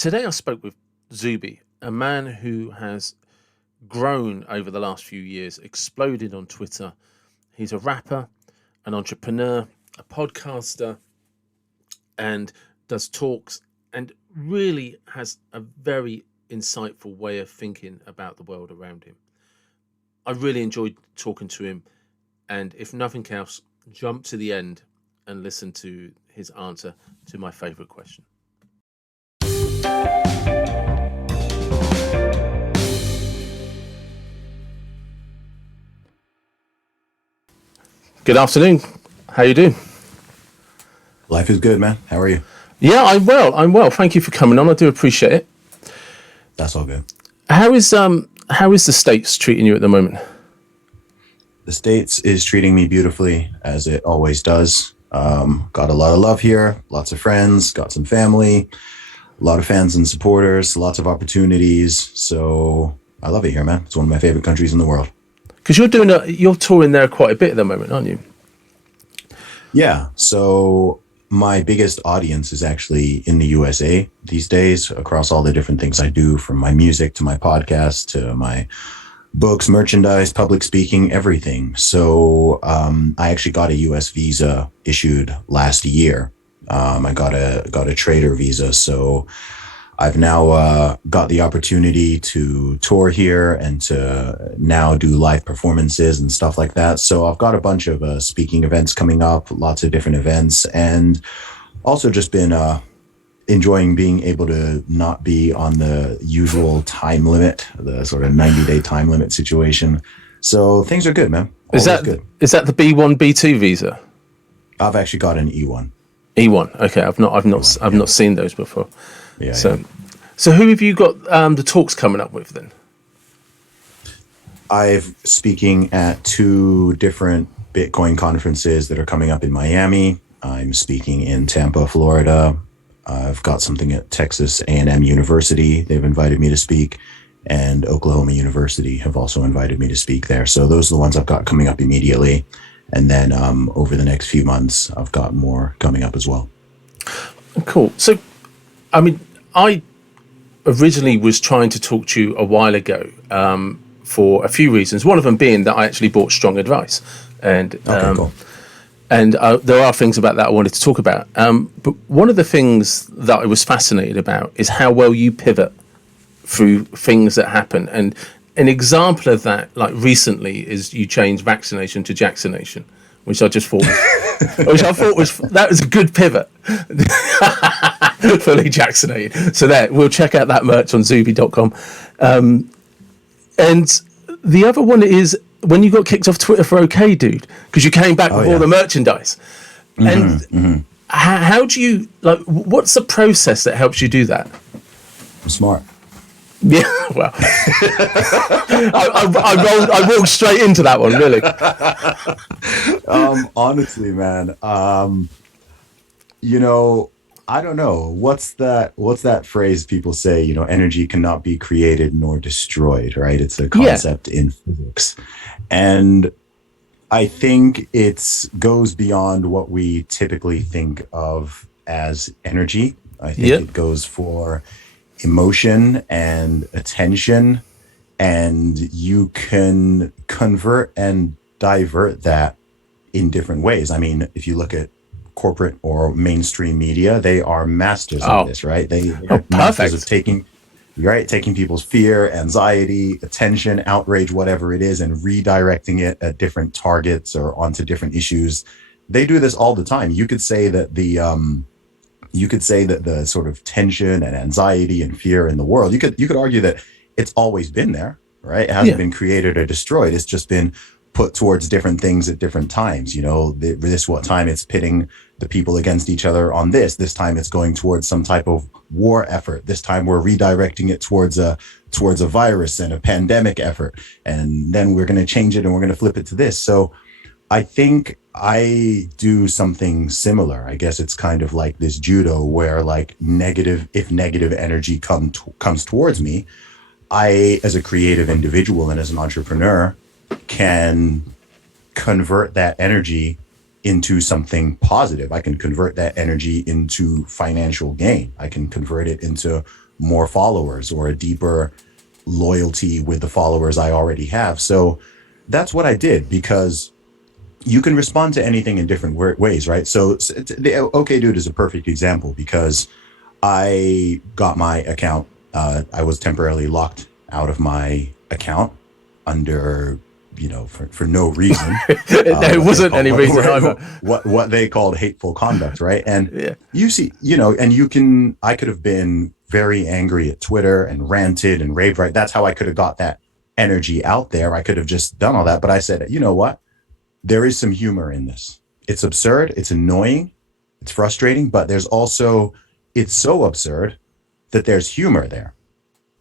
Today I spoke with Zuby, a man who has grown over the last few years, exploded on Twitter. He's a rapper, an entrepreneur, a podcaster, and does talks, and really has a very insightful way of thinking about the world around him. I really enjoyed talking to him, and if nothing else, jump to the end and listen to his answer to my favorite question. Good afternoon. How you doing? Life is good, man. How are you? Yeah, I'm well. Thank you for coming on. I do appreciate it. That's all good. How is the States treating you at the moment? The States is treating me beautifully, as it always does. Got a lot of love here, lots of friends, got some family, a lot of fans and supporters, lots of opportunities. So I love it here, man. It's one of my favorite countries in the world. Because you're touring there quite a bit at the moment, aren't you? Yeah. So my biggest audience is actually in the USA these days, across all the different things I do, from my music to my podcast to my books, merchandise, public speaking, everything. So I actually got a US visa issued last year. I got a trader visa. So I've now got the opportunity to tour here and to now do live performances and stuff like that. So I've got a bunch of speaking events coming up, lots of different events, and also just been enjoying being able to not be on the usual time limit, the sort of 90-day time limit situation. So things are good, man. Is that the B1, B2 visa? I've actually got an E1. E1. Okay, I've not seen those before. Yeah. So who have you got the talks coming up with then? I'm speaking at 2 different Bitcoin conferences that are coming up in Miami. I'm speaking in Tampa, Florida. I've got something at Texas A&M University. They've invited me to speak, and Oklahoma University have also invited me to speak there. So those are the ones I've got coming up immediately. And then over the next few months, I've got more coming up as well. Cool. So, I mean, I originally was trying to talk to you a while ago for a few reasons. One of them being that I actually bought Strong Advice. And cool. And there are things about that I wanted to talk about. But one of the things that I was fascinated about is how well you pivot through things that happen. And an example of that, like recently, is you changed vaccination to jaccination, which I just thought, that was a good pivot. Fully jacksinated. So there, we'll check out that merch on Zuby.com. And the other one is when you got kicked off Twitter for OK Dude, because you came back with all the merchandise. And how do you, what's the process that helps you do that? I'm smart. Yeah, well, I walked straight into that one, really. Honestly, man, I don't know. What's that phrase people say, energy cannot be created nor destroyed, right? It's a concept in physics. And I think it goes beyond what we typically think of as energy. I think it goes for emotion and attention, and you can convert and divert that in different ways. I mean, if you look at corporate or mainstream media, they are masters of this, right? They are masters of taking people's fear, anxiety, attention, outrage, whatever it is, and redirecting it at different targets or onto different issues. They do this all the time. You could say that the sort of tension and anxiety and fear in the world, you could argue that it's always been there, right? It hasn't been created or destroyed. It's just been put towards different things at different times. What time it's pitting the people against each other on this time it's going towards some type of war effort. This time we're redirecting it towards a virus and a pandemic effort. And then we're going to change it and we're going to flip it to this. So I think I do something similar. I guess it's kind of like this judo where if negative energy comes towards me, I, as a creative individual and as an entrepreneur, can convert that energy into something positive. I can convert that energy into financial gain. I can convert it into more followers or a deeper loyalty with the followers I already have. So that's what I did, because you can respond to anything in different ways, right? So the OK Dude is a perfect example, because I got my account. I was temporarily locked out of my account under, for no reason. There wasn't any reason either. What they called hateful conduct, right? And Yeah. you see, and I could have been very angry at Twitter and ranted and raved, right? That's how I could have got that energy out there. I could have just done all that. But I said, you know what? There is some humor in this. It's absurd. It's annoying. It's frustrating. But it's so absurd that there's humor there,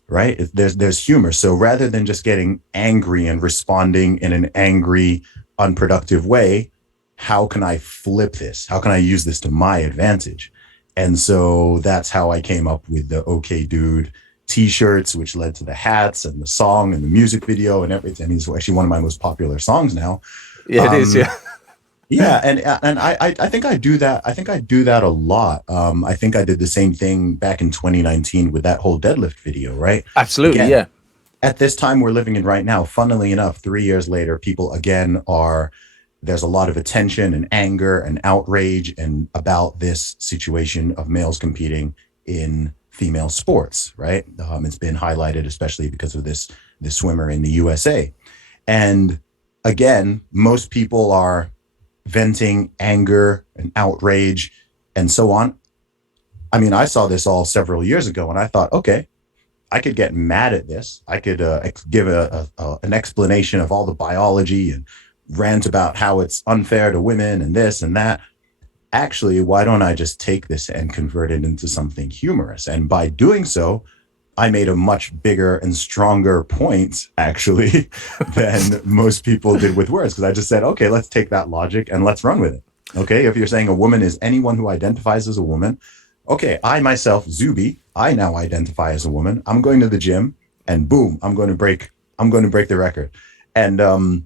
right? There's humor. So rather than just getting angry and responding in an angry, unproductive way, how can I flip this? How can I use this to my advantage? And so that's how I came up with the OK Dude t-shirts, which led to the hats and the song and the music video and everything. It's actually one of my most popular songs now. Yeah, it is. Yeah. Yeah, and I think I do that. I think I do that a lot. I think I did the same thing back in 2019 with that whole deadlift video, right? Absolutely. Again, Yeah. at this time we're living in right now, funnily enough, 3 years later, people again there's a lot of attention and anger and outrage and about this situation of males competing in female sports, right? It's been highlighted, especially because of this swimmer in the USA. And again, most people are venting anger and outrage and so on. I mean, I saw this all several years ago and I thought, okay, I could get mad at this. I could give an explanation of all the biology and rant about how it's unfair to women and this and that. Actually, why don't I just take this and convert it into something humorous? And by doing so, I made a much bigger and stronger point, actually, than most people did with words. Because I just said, okay, let's take that logic and let's run with it. Okay, if you're saying a woman is anyone who identifies as a woman, okay, I myself, Zuby, I now identify as a woman. I'm going to the gym and boom, I'm going to break the record. And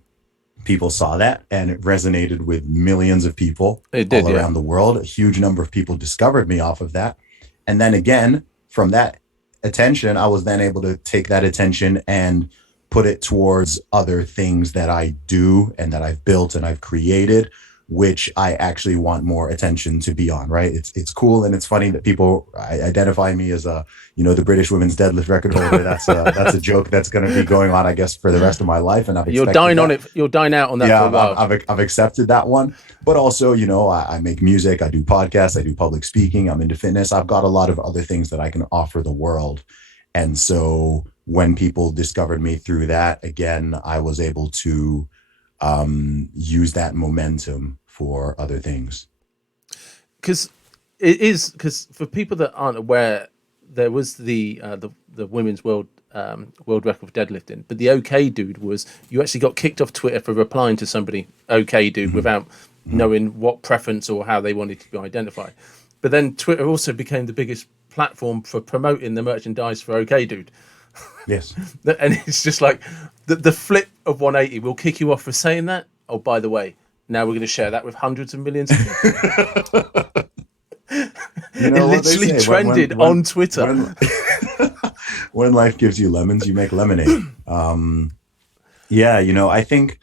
people saw that and it resonated with millions of people all around the world. A huge number of people discovered me off of that. And then again, from that attention, I was then able to take that attention and put it towards other things that I do and that I've built and I've created, which I actually want more attention to be on, right? It's cool and it's funny that people identify me as the British women's deadlift record holder. That's a joke that's going to be going on, I guess, for the rest of my life. And you'll dine on it. You'll dine out on that for a while. I've accepted that one. But also, I make music, I do podcasts, I do public speaking, I'm into fitness. I've got a lot of other things that I can offer the world. And so when people discovered me through that, again, I was able to use that momentum for other things. Because for people that aren't aware, there was the women's world record for deadlifting, but the OK Dude was, you actually got kicked off Twitter for replying to somebody OK Dude without knowing what preference or how they wanted to be identified. But then Twitter also became the biggest platform for promoting the merchandise for OK Dude. Yes. And it's just like the flip of 180. We'll kick you off for saying that. Oh, by the way, now we're going to share that with hundreds of millions of people. It literally trended on Twitter. When life gives you lemons, you make lemonade. I think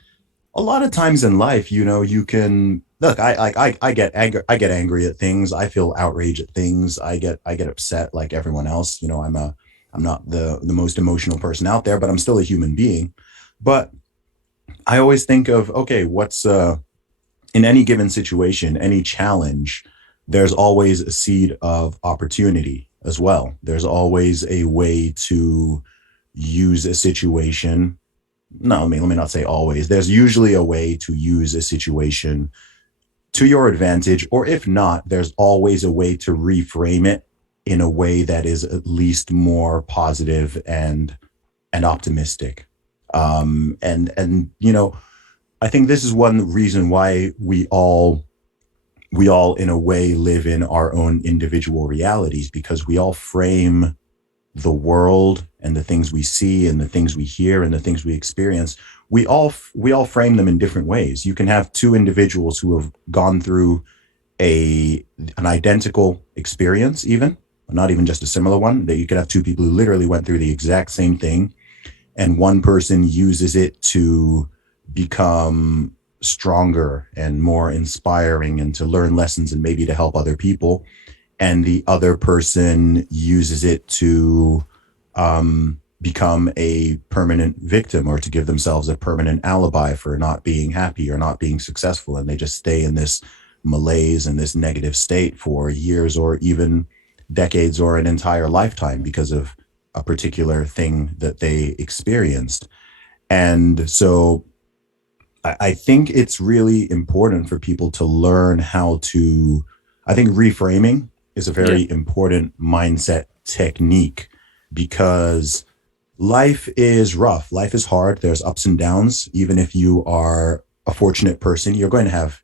a lot of times in life, you can look. I get angry at things. I feel outraged at things. I get upset like everyone else. I'm not the most emotional person out there, but I'm still a human being. But I always think of, okay, what's in any given situation, any challenge, there's always a seed of opportunity as well. There's always a way to use a situation. No, let me not say always. There's usually a way to use a situation to your advantage, or if not, there's always a way to reframe it in a way that is at least more positive and optimistic. I think this is one reason why we all in a way live in our own individual realities, because we all frame the world and the things we see and the things we hear and the things we experience. We all frame them in different ways. You can have two individuals who have gone through an identical experience even, not even just a similar one, that you could have two people who literally went through the exact same thing, and one person uses it to become stronger and more inspiring and to learn lessons and maybe to help other people, and the other person uses it to become a permanent victim, or to give themselves a permanent alibi for not being happy or not being successful. And they just stay in this malaise and this negative state for years or even decades or an entire lifetime because of a particular thing that they experienced. And so I think it's really important for people to learn how to, I think reframing is a Yeah. very important mindset technique, because life is rough. Life is hard. There's ups and downs. Even if you are a fortunate person, you're going to have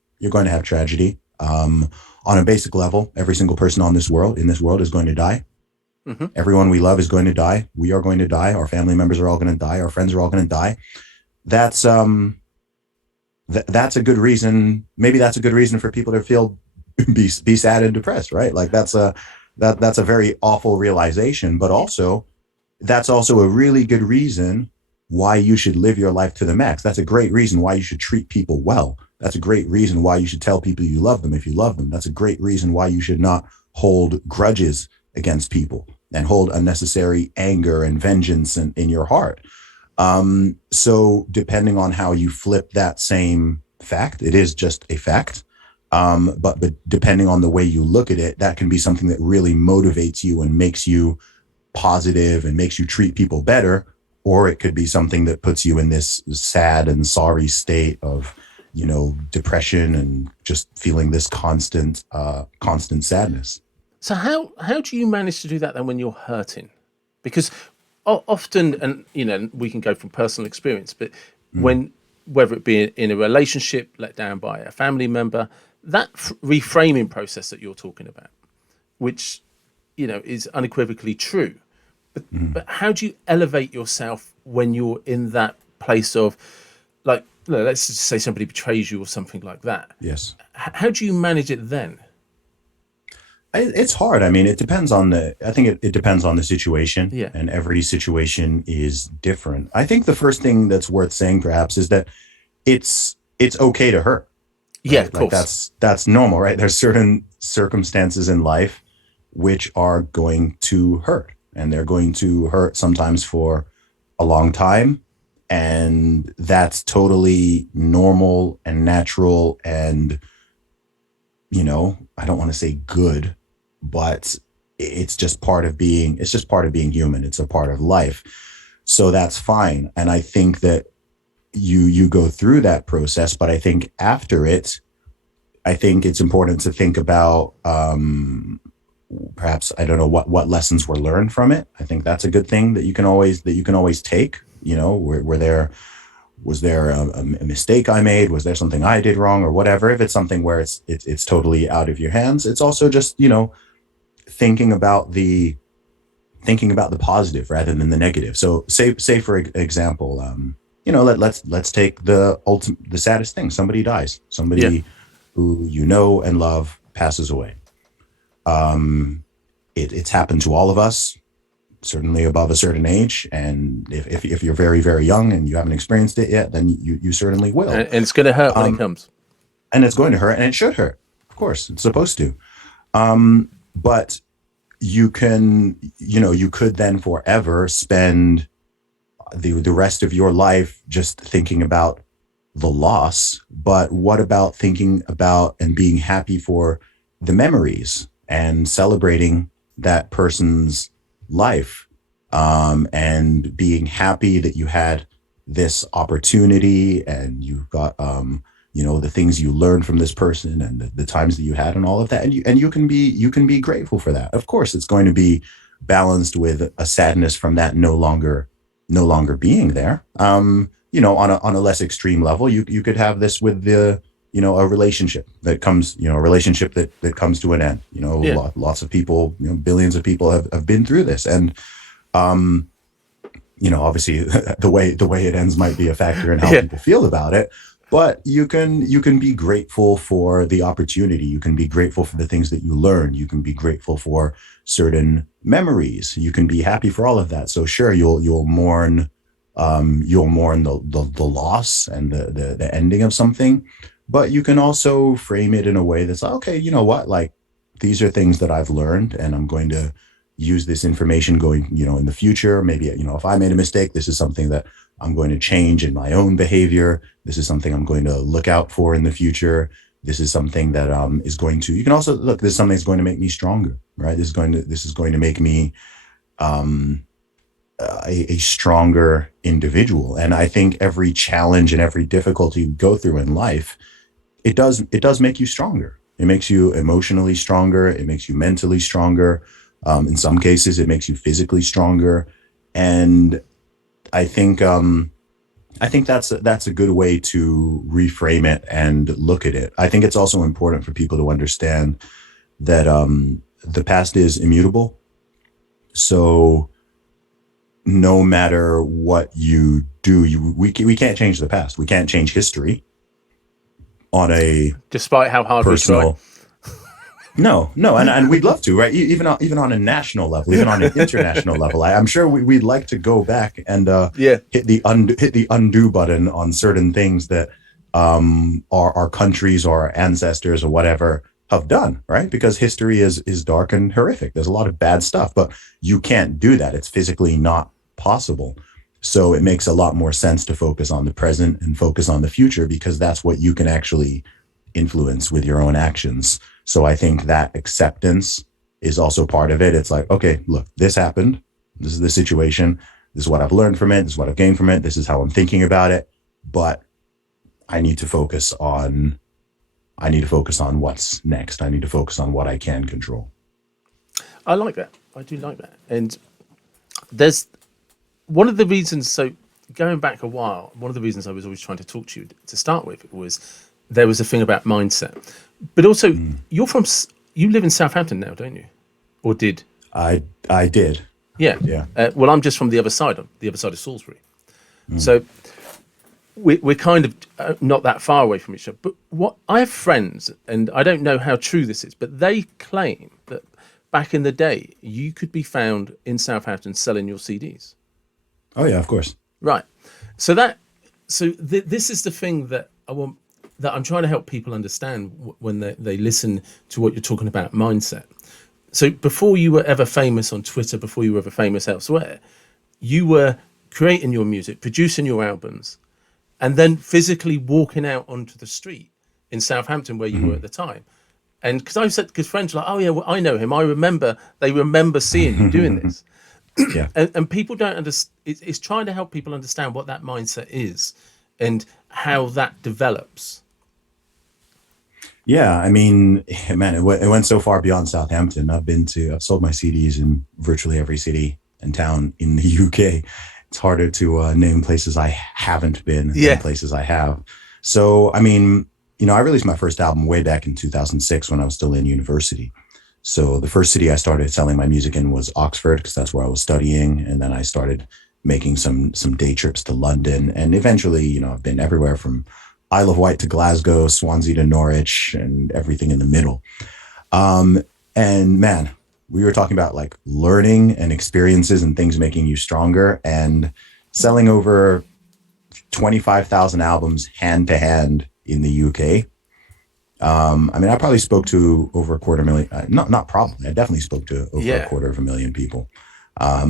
tragedy. On a basic level, every single person in this world is going to die. Hmm. Everyone we love is going to die. We are going to die. Our family members are all going to die. Our friends are all going to die. That's that's a good reason. Maybe that's a good reason for people to feel be sad and depressed, right? Like that's a very awful realization, but also that's also a really good reason why you should live your life to the max. That's a great reason why you should treat people well. That's a great reason why you should tell people you love them if you love them. That's a great reason why you should not hold grudges against people and hold unnecessary anger and vengeance in your heart. So depending on how you flip that same fact, it is just a fact. But depending on the way you look at it, that can be something that really motivates you and makes you positive and makes you treat people better. Or it could be something that puts you in this sad and sorry state of, depression and just feeling this constant sadness. So how do you manage to do that then when you're hurting? Because often, and we can go from personal experience, but Mm. when whether it be in a relationship let down by a family member, that reframing process that you're talking about, which is unequivocally true, but how do you elevate yourself when you're in that place of, like, let's just say somebody betrays you or something like that? Yes. How do you manage it then? It's hard. I mean, I think it depends on the situation, Yeah. and every situation is different. I think the first thing that's worth saying perhaps is that it's okay to hurt, Yeah, right? of Like course. that's normal, right? There's certain circumstances in life which are going to hurt, and they're going to hurt sometimes for a long time. And that's totally normal and natural. And, I don't want to say good, but it's just part of being human. It's a part of life. So that's fine. And I think that you go through that process, but I think after it, I think it's important to think about, perhaps, I don't know, what lessons were learned from it. I think that's a good thing that you can always take. Was there a mistake I made? Was there something I did wrong or whatever? If it's something where it's totally out of your hands, it's also just, thinking about the positive rather than the negative. So say for example, let's take the saddest thing. Somebody dies. Yeah. Somebody who you know and love passes away. It's happened to all of us, certainly above a certain age. And if you're very, very young and you haven't experienced it yet, then you certainly will. And it's going to hurt when it comes. And it's going to hurt, and it should hurt. Of course, it's supposed to. But you could then forever spend the rest of your life just thinking about the loss. But what about thinking about and being happy for the memories and celebrating that person's life, and being happy that you had this opportunity and you've got the things you learned from this person and the times that you had and all of that, and you can be grateful for that. Of course, it's going to be balanced with a sadness from that no longer being there. On a less extreme level, you could have this with a relationship that comes, a relationship that comes to an end. Yeah. Lots of people, billions of people have been through this, and obviously the way it ends might be a factor in how Yeah. people feel about it. But you can be grateful for the opportunity. You can be grateful for the things that you learn. You can be grateful for certain memories. You can be happy for all of that. So sure, you'll mourn the loss and the ending of something, but you can also frame it in a way that's like, okay, you know what, like these are things that I've learned, and I'm going to use this information going, in the future. Maybe, if I made a mistake, this is something that I'm going to change in my own behavior. This is something I'm going to look out for in the future. This is something that is going to. You can also look. This is something that's going to make me stronger, right? This is going to make me a stronger individual. And I think every challenge and every difficulty you go through in life, it does make you stronger. It makes you emotionally stronger. It makes you mentally stronger. In some cases, it makes you physically stronger. And I think that's a good way to reframe it and look at it. I think it's also important for people to understand that the past is immutable. So no matter what you do, we can't change the past. We can't change history on a Despite how hard we try. personal. No, no, and we'd love to, right? Even on a national level, even on an international level, I'm sure we'd like to go back and Yeah. hit the undo button on certain things that our countries or our ancestors or whatever have done, right? Because history is dark and horrific. There's a lot of bad stuff, but you can't do that. It's physically not possible. So it makes a lot more sense to focus on the present and focus on the future, because that's what you can actually influence with your own actions. So I think that acceptance is also part of it. It's like, okay, look, this happened. This is the situation. This is what I've learned from it. This is what I've gained from it. This is how I'm thinking about it. But I need to focus on what's next. I need to focus on what I can control. I like that. I do like that. And there's one of the reasons. So going back a while, one of the reasons I was always trying to talk to you to start with was there was a thing about mindset, but also you live in Southampton now, don't you? Or did? I did. Yeah. Yeah. Well, I'm just from the other side, on the other side of Salisbury. So we're kind of not that far away from each other. But what I have friends, and I don't know how true this is, but they claim that back in the day, you could be found in Southampton selling your CDs. Oh yeah, of course. Right. So that this is the thing that I want, that I'm trying to help people understand when they listen to what you're talking about, mindset. So before you were ever famous on Twitter, before you were ever famous elsewhere, you were creating your music, producing your albums, and then physically walking out onto the street in Southampton where you were at the time. And because I said, because friends were like, oh yeah, well, I know him. They remember seeing you doing this. Yeah. And people don't understand. It's trying to help people understand what that mindset is and how that develops. Yeah, I mean, man, it went so far beyond Southampton. I've sold my CDs in virtually every city and town in the UK. It's harder to name places I haven't been than Yeah. places I have. So, I mean, I released my first album way back in 2006 when I was still in university. So the first city I started selling my music in was Oxford, because that's where I was studying. And then I started making some day trips to London. And eventually, I've been everywhere from Isle of Wight to Glasgow, Swansea to Norwich, and everything in the middle. And man, we were talking about like learning and experiences and things making you stronger, and selling over 25,000 albums hand to hand in the UK. I mean, I probably spoke to over a quarter million, not probably, I definitely spoke to over a Yeah. quarter of a million people.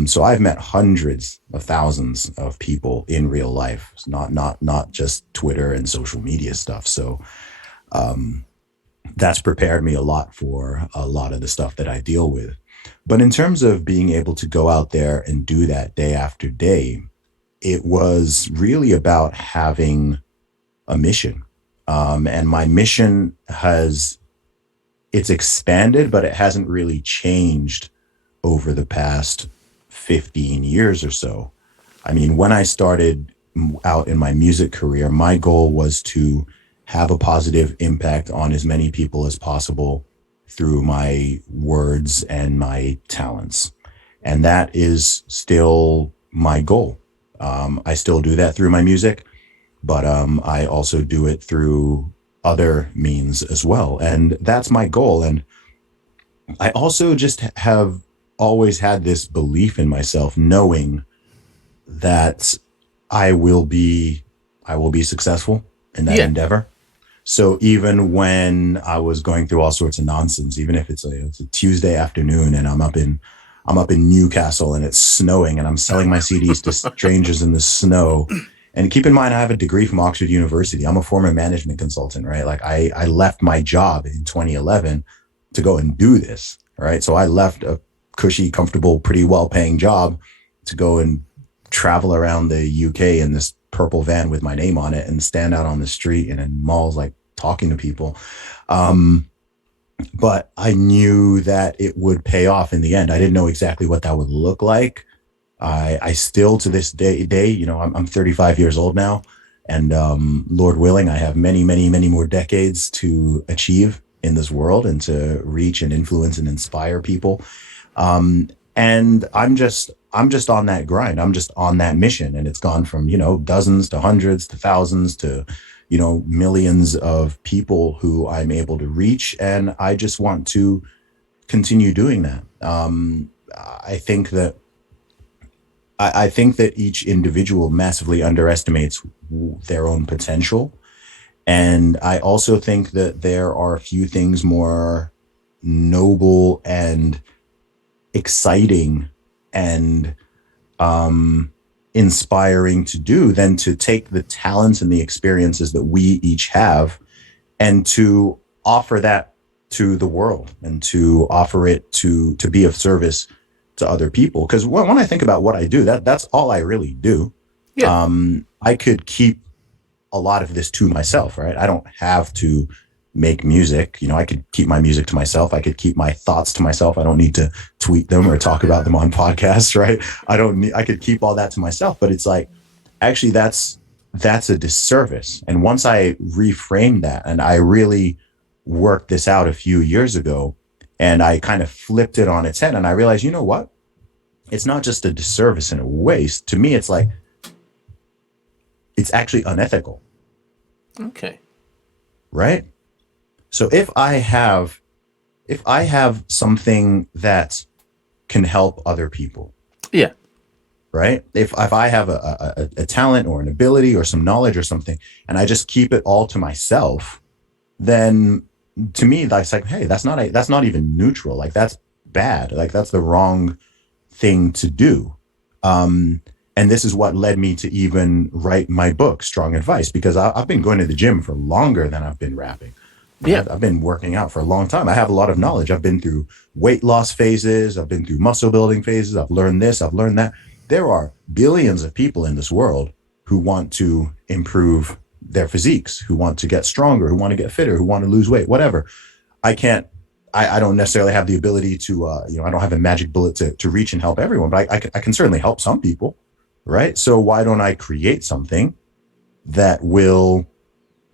So I've met hundreds of thousands of people in real life, not just Twitter and social media stuff. So that's prepared me a lot for a lot of the stuff that I deal with. But in terms of being able to go out there and do that day after day, it was really about having a mission. And my mission it's expanded, but it hasn't really changed over the past 15 years or so. I mean, when I started out in my music career, my goal was to have a positive impact on as many people as possible through my words and my talents. And that is still my goal. I still do that through my music, but I also do it through other means as well. And that's my goal. And I also just have always had this belief in myself, knowing that I will be I will be successful in that Yeah. endeavor. So even when I was going through all sorts of nonsense, even if it's a Tuesday afternoon and I'm up in Newcastle and it's snowing and I'm selling my CDs to strangers in the snow. And keep in mind, I have a degree from Oxford University. I'm a former management consultant, right? Like I left my job in 2011 to go and do this, right? So I left a cushy, comfortable, pretty well paying job to go and travel around the UK in this purple van with my name on it and stand out on the street and in malls, like talking to people. Um, but I knew that it would pay off in the end. I didn't know exactly what that would look like. I still to this day, you know, I'm 35 years old now, and Lord willing, I have many, many, many more decades to achieve in this world and to reach and influence and inspire people. And I'm just on that grind. I'm just on that mission, and it's gone from, you know, dozens to hundreds to thousands to, you know, millions of people who I'm able to reach, and I just want to continue doing that. I think that I think that each individual massively underestimates their own potential. And I also think that there are a few things more noble and exciting and inspiring to do than to take the talents and the experiences that we each have and to offer that to the world and to offer it to be of service to other people. Because when I think about what I do, that's all I really do. Yeah. I could keep a lot of this to myself, right? I don't have to make music. You know, I could keep my music to myself. I could keep my thoughts to myself. I don't need to tweet them or talk about them on podcasts, right? I could keep all that to myself, but it's like, actually that's a disservice. And once I reframed that and I really worked this out a few years ago and I kind of flipped it on its head and I realized, you know what? It's not just a disservice and a waste. To me, it's like, it's actually unethical. Okay. Right? So if I have something that can help other people, Yeah. right? If I have a talent or an ability or some knowledge or something, and I just keep it all to myself, then to me that's like, hey, that's not even neutral. Like that's bad. Like that's the wrong thing to do. And this is what led me to even write my book, Strong Advice, because I've been going to the gym for longer than I've been rapping. Yeah. I've been working out for a long time. I have a lot of knowledge. I've been through weight loss phases. I've been through muscle building phases. I've learned this. I've learned that. There are billions of people in this world who want to improve their physiques, who want to get stronger, who want to get fitter, who want to lose weight, whatever. I don't necessarily have the ability to, I don't have a magic bullet to reach and help everyone, but I can certainly help some people. Right. So why don't I create something that will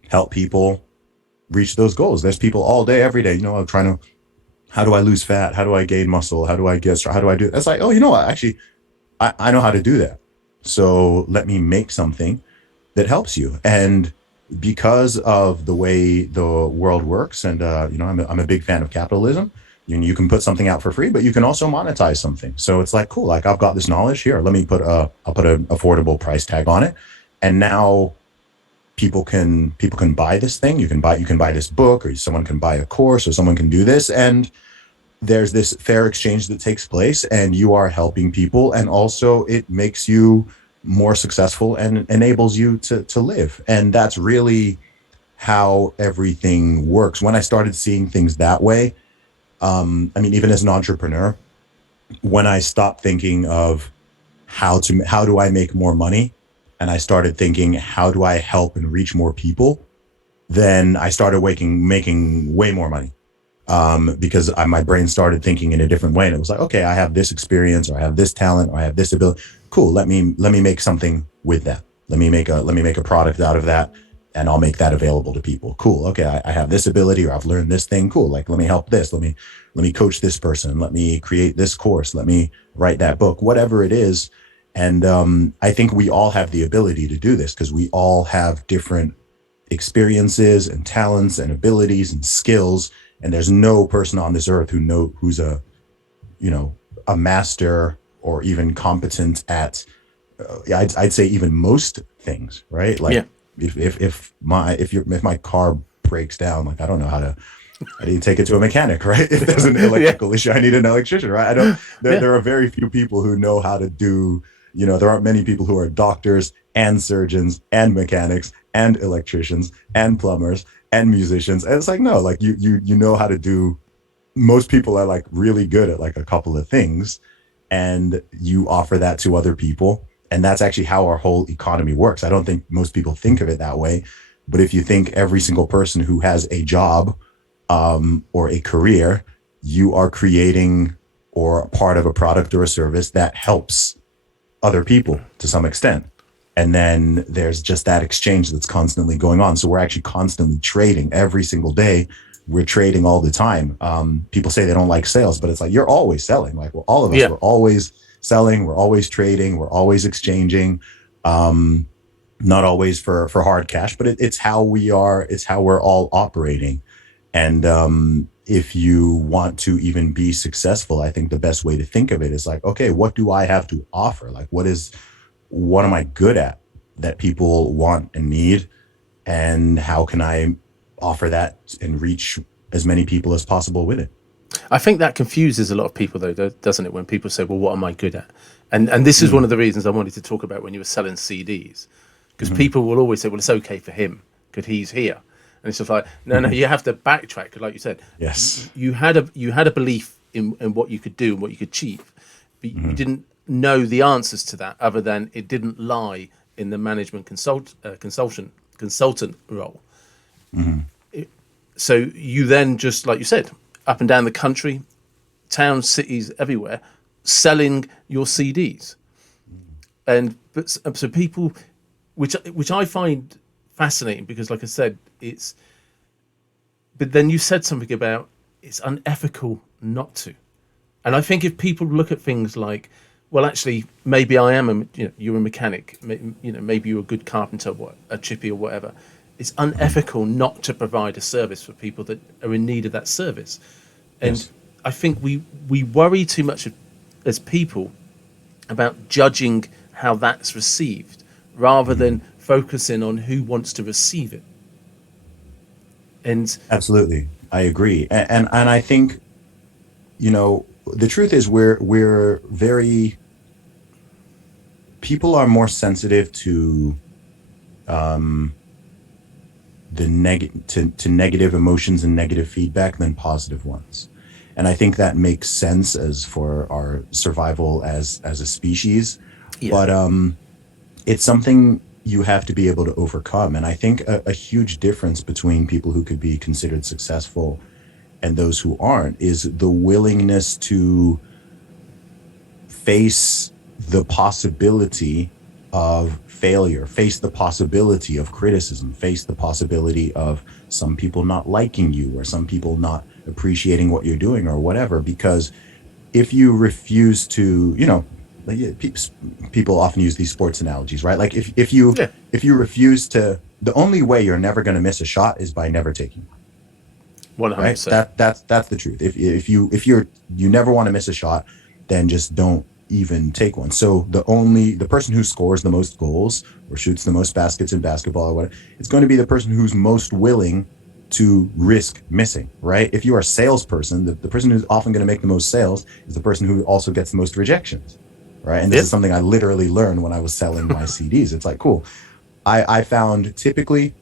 help people reach those goals? There's people all day, every day, you know, I'm trying to, how do I lose fat? How do I gain muscle? How do I get strong? How do I do it? It's like, oh, you know what? Actually, I know how to do that. So let me make something that helps you. And because of the way the world works, and, I'm a big fan of capitalism. You can put something out for free, but you can also monetize something. So it's like, cool, like I've got this knowledge here. Let me I'll put an affordable price tag on it. And now people can buy this thing. You can buy this book, or someone can buy a course, or someone can do this. And there's this fair exchange that takes place, and you are helping people. And also it makes you more successful and enables you to live. And that's really how everything works. When I started seeing things that way, even as an entrepreneur, when I stopped thinking of how do I make more money, and I started thinking, how do I help and reach more people, then I started making way more money. Because my brain started thinking in a different way, and it was like, okay, I have this experience, or I have this talent, or I have this ability. Cool. Let me make something with that. Let me make a product out of that, and I'll make that available to people. Cool. Okay. I have this ability, or I've learned this thing. Cool. Like, let me help this. Let me coach this person. Let me create this course. Let me write that book, whatever it is. And I think we all have the ability to do this because we all have different experiences and talents and abilities and skills. And there's no person on this earth who's a, you know, a master or even competent at, I'd say even most things, right? Yeah. Like if my car breaks down, like I don't know how to, I need to take it to a mechanic, right? If there's an Yeah. electrical issue, I need an electrician, right? I don't. Yeah. There are very few people who know how to do. You know, there aren't many people who are doctors and surgeons and mechanics and electricians and plumbers and musicians. And it's like no, like you know how to do. Most people are like really good at like a couple of things, and you offer that to other people, and that's actually how our whole economy works. I don't think most people think of it that way, but if you think every single person who has a job or a career, you are creating or part of a product or a service that helps other people to some extent. And then there's just that exchange that's constantly going on. So we're actually constantly trading every single day. We're trading all the time. People say they don't like sales, but it's like you're always selling. Like well, all of us, Yeah. we're always selling, we're always trading, we're always exchanging. Not always for hard cash, but it's how we are. It's how we're all operating. And if you want to even be successful, I think the best way to think of it is like, okay, what do I have to offer? Like, what am I good at that people want and need? And how can I offer that and reach as many people as possible with it? I think that confuses a lot of people, though, doesn't it? When people say, "Well, what am I good at?" And this is one Mm, of the reasons I wanted to talk about when you were selling CDs, because mhm, people will always say, "Well, it's okay for him because he's here," and it's just like, no, no, mhm. you have to backtrack. 'Cause like you said, Yes. you had a belief in what you could do and what you could achieve, but you Mhm, didn't know the answers to that, other than it didn't lie in the management consultant role. mhm. So you then just like you said, up and down the country, towns, cities, everywhere, selling your CDs. And but so people, which I find fascinating because, like I said, it's. But then you said something about it's unethical not to, and I think if people look at things like, well, actually, maybe I am a, you're a mechanic, maybe you're a good carpenter, what a chippy or whatever. It's Mhm. unethical not to provide a service for people that are in need of that service, and Yes. I think we worry too much as people about judging how that's received rather Mhm. than focusing on who wants to receive it. And Absolutely. I agree. And I think, you know, the truth is we're very people are more sensitive to um to negative emotions and negative feedback than positive ones. And I think that makes sense as for our survival as a species. yeah, But it's something you have to be able to overcome. And I think a huge difference between people who could be considered successful and those who aren't is the willingness to face the possibility of failure, face the possibility of criticism, face the possibility of some people not liking you or some people not appreciating what you're doing or whatever. Because if you refuse to, you know, like, people often use these sports analogies, right? Like yeah, if you refuse to, the only way you're never going to miss a shot is by never taking one, one hundred right? percent. That's the truth. If you never want to miss a shot, then just don't even take one. So the person who scores the most goals or shoots the most baskets in basketball or whatever, it's going to be the person who's most willing to risk missing, right? If you're a salesperson, the person who's often going to make the most sales is the person who also gets the most rejections, right? And this Yeah, is something I literally learned when I was selling my CDs. It's like, cool. I found typically,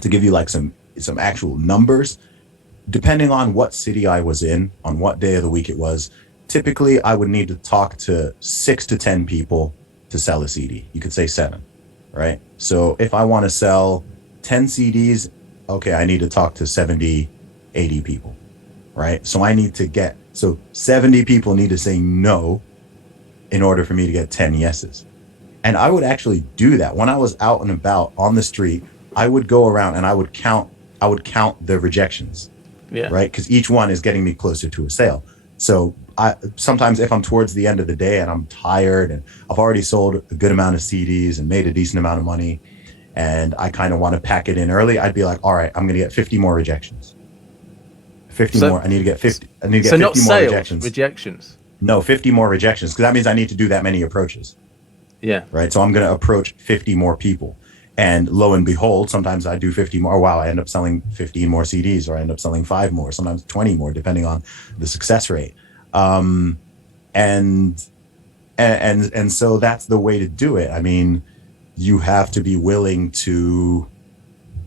to give you like some actual numbers, depending on what city I was in, on what day of the week it was, typically I would need to talk to 6 to 10 people to sell a CD. You could say seven, right? So if I want to sell 10 CDs, okay, I need to talk to 70, 80 people, right? So 70 people need to say no in order for me to get 10 yeses. And I would actually do that when I was out and about on the street. I would go around and I would count the rejections, yeah, right? Because each one is getting me closer to a sale. So sometimes if I'm towards the end of the day and I'm tired and I've already sold a good amount of CDs and made a decent amount of money, and I kind of want to pack it in early, I'd be like, all right, I'm going to get 50 more rejections. 50 more. I need to get 50. I need to get So 50 not more sales, rejections. rejections. No, 50 more rejections, because that means I need to do that many approaches. Yeah. Right. So I'm going to approach 50 more people. And lo and behold, sometimes I do 50 more. Wow, I end up selling 15 more CDs, or I end up selling 5 more, sometimes 20 more, depending on the success rate. Um, and so that's the way to do it. I mean, you have to be willing to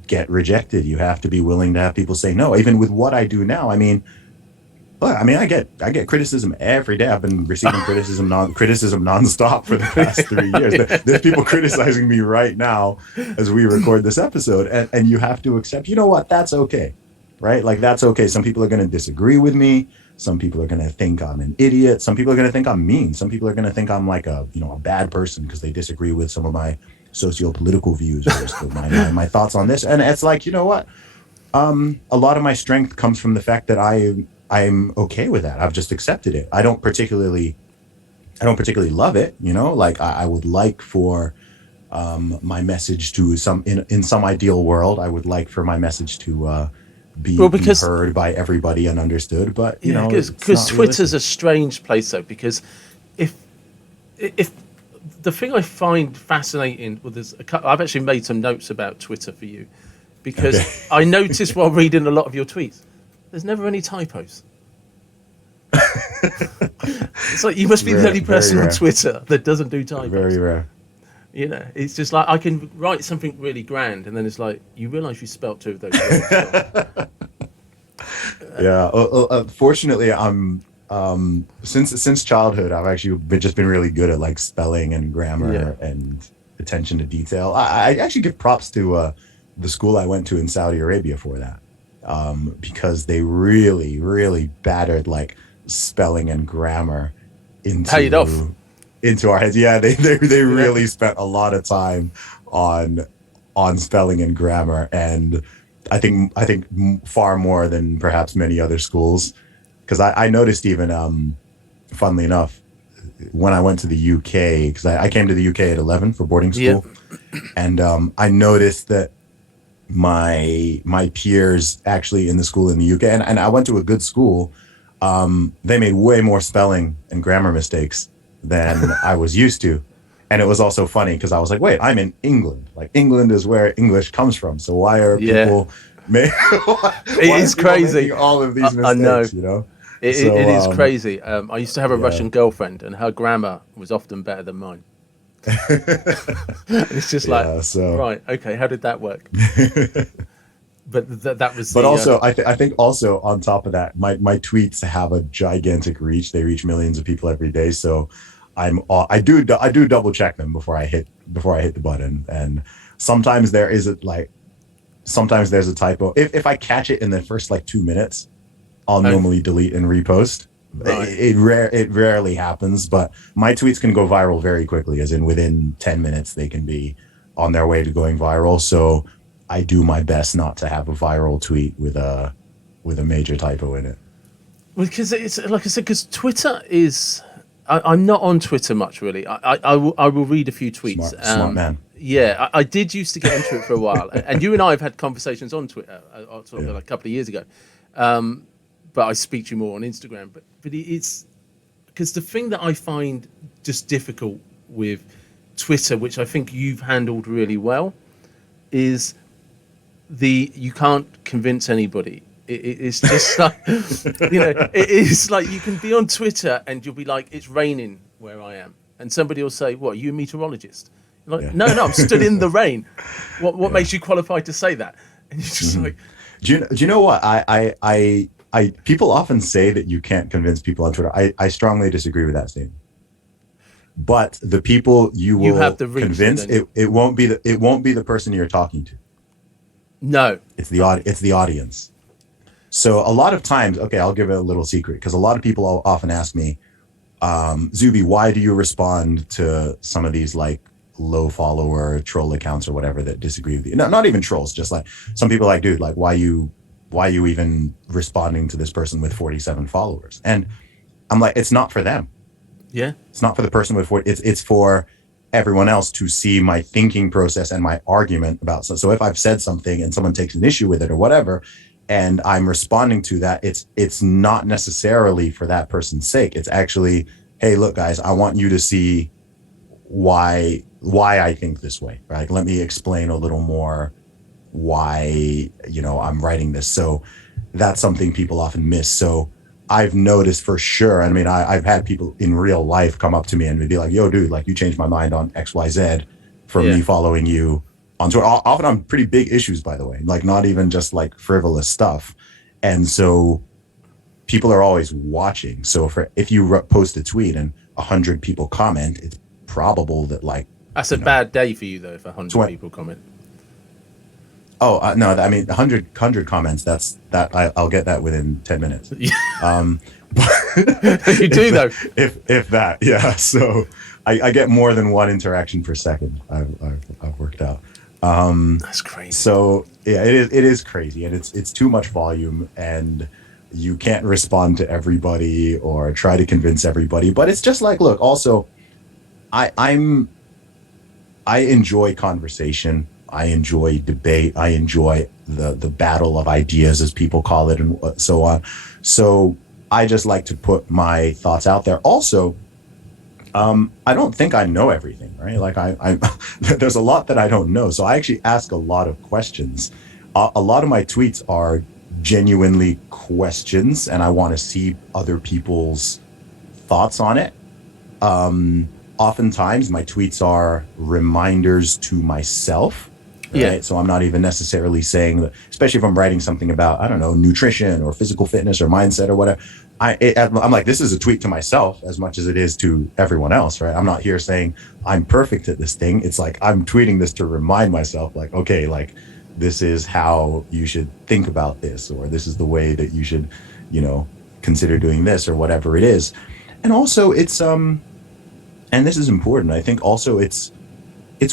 get rejected. You have to be willing to have people say no. Even with what I do now, I mean, look, I mean, I get criticism every day. I've been receiving criticism nonstop for the past 3 years. There's people criticizing me right now as we record this episode, and you have to accept. You know what? That's okay, right? Like, that's okay. Some people are going to disagree with me. Some people are going to think I'm an idiot. Some people are going to think I'm mean. Some people are going to think I'm like a bad person because they disagree with some of my socio-political views or my thoughts on this. And it's like, you know what? A lot of my strength comes from the fact that I'm okay with that. I've just accepted it. I don't particularly love it. Like, I would like for my message to in some ideal world, I would like for my message to be heard by everybody and understood. But because Twitter's a strange place though, because if the thing I find fascinating, well, I've actually made some notes about Twitter for you, because I noticed while reading a lot of your tweets, there's never any typos. It's like you must be the only person on Twitter that doesn't do typos. Very rare. It's just like I can write something really grand, and then it's like you realise you spelt 2 of those words. Yeah. Fortunately, I'm since childhood, I've actually been really good at like spelling and grammar and attention to detail. I actually give props to the school I went to in Saudi Arabia for that, because they really, really battered like spelling and grammar paid off into our heads. Yeah, they really spent a lot of time on spelling and grammar, and I think far more than perhaps many other schools, because I noticed even, funnily enough, when I went to the UK, because I came to the UK at 11 for boarding school, and I noticed that my peers actually in the school in the UK, and I went to a good school, they made way more spelling and grammar mistakes than I was used to. And it was also funny because I was like, wait, I'm in England. Like, England is where English comes from. So why are people it is crazy. All of these mistakes, I know. It is crazy. I used to have a Russian girlfriend, and her grammar was often better than mine. It's just like, right, okay, how did that work? But that was. But also, I think also on top of that, my tweets have a gigantic reach. They reach millions of people every day. So I do double check them before I hit the button. And sometimes there's a typo. If I catch it in the first like 2 minutes, I'll normally delete and repost. Right. It rarely happens, but my tweets can go viral very quickly, as in within 10 minutes they can be on their way to going viral. So I do my best not to have a viral tweet with a major typo in it. Because it's like I said, because Twitter is. I'm not on Twitter much, really. I will read a few tweets. Smart man. Yeah, I did used to get into it for a while, and you and I have had conversations on Twitter sort of like a couple of years ago. But I speak to you more on Instagram. But it's because the thing that I find just difficult with Twitter, which I think you've handled really well, is you can't convince anybody. It's just like, it is like you can be on Twitter and you'll be like, it's raining where I am. And somebody will say, what, are you a meteorologist? You're like, no, I'm stood in the rain. What makes you qualified to say that? And you're just like... Do you know what? I people often say that you can't convince people on Twitter. I strongly disagree with that statement. But the people you will have to convince, it won't be the person you're talking to. No. It's the audience. So a lot of times, okay, I'll give it a little secret, because a lot of people often ask me, Zuby, why do you respond to some of these like low follower troll accounts or whatever that disagree with you? No, not even trolls, just like some people are like, dude, like why you even responding to this person with 47 followers? And I'm like, it's not for them. Yeah. It's not for the person with it's for everyone else to see my thinking process and my argument about so if I've said something and someone takes an issue with it or whatever, and I'm responding to that, it's not necessarily for that person's sake. It's actually, hey, look, guys, I want you to see why I think this way. Right? Let me explain a little more why, I'm writing this. So that's something people often miss. So I've noticed for sure. I mean, I've had people in real life come up to me and be like, yo, dude, like you changed my mind on XYZ from Yeah. me following you on Twitter. Often on pretty big issues, by the way, like not even just like frivolous stuff. And so people are always watching. So if you post a tweet and 100 people comment, it's probable that like, That's a bad day for you though if 100 people comment. Oh, no, I mean, 100 comments, I'll get that within 10 minutes. You do though. If that, yeah. So I get more than one interaction per second. I've worked out. That's crazy. So yeah, it is crazy, and it's too much volume, and you can't respond to everybody or try to convince everybody. But it's just like, look, also, I enjoy conversation. I enjoy debate. I enjoy the battle of ideas, as people call it, and so on. So I just like to put my thoughts out there. Also, I don't think I know everything, right? Like I there's a lot that I don't know. So I actually ask a lot of questions. A lot of my tweets are genuinely questions, and I want to see other people's thoughts on it. Oftentimes my tweets are reminders to myself. Right? Yeah. So I'm not even necessarily saying that, especially if I'm writing something about, I don't know, nutrition or physical fitness or mindset or whatever. I'm like, this is a tweet to myself as much as it is to everyone else, right? I'm not here saying I'm perfect at this thing. It's like, I'm tweeting this to remind myself, like, okay, like this is how you should think about this, or this is the way that you should, consider doing this or whatever it is. And also it's, and this is important. I think also it's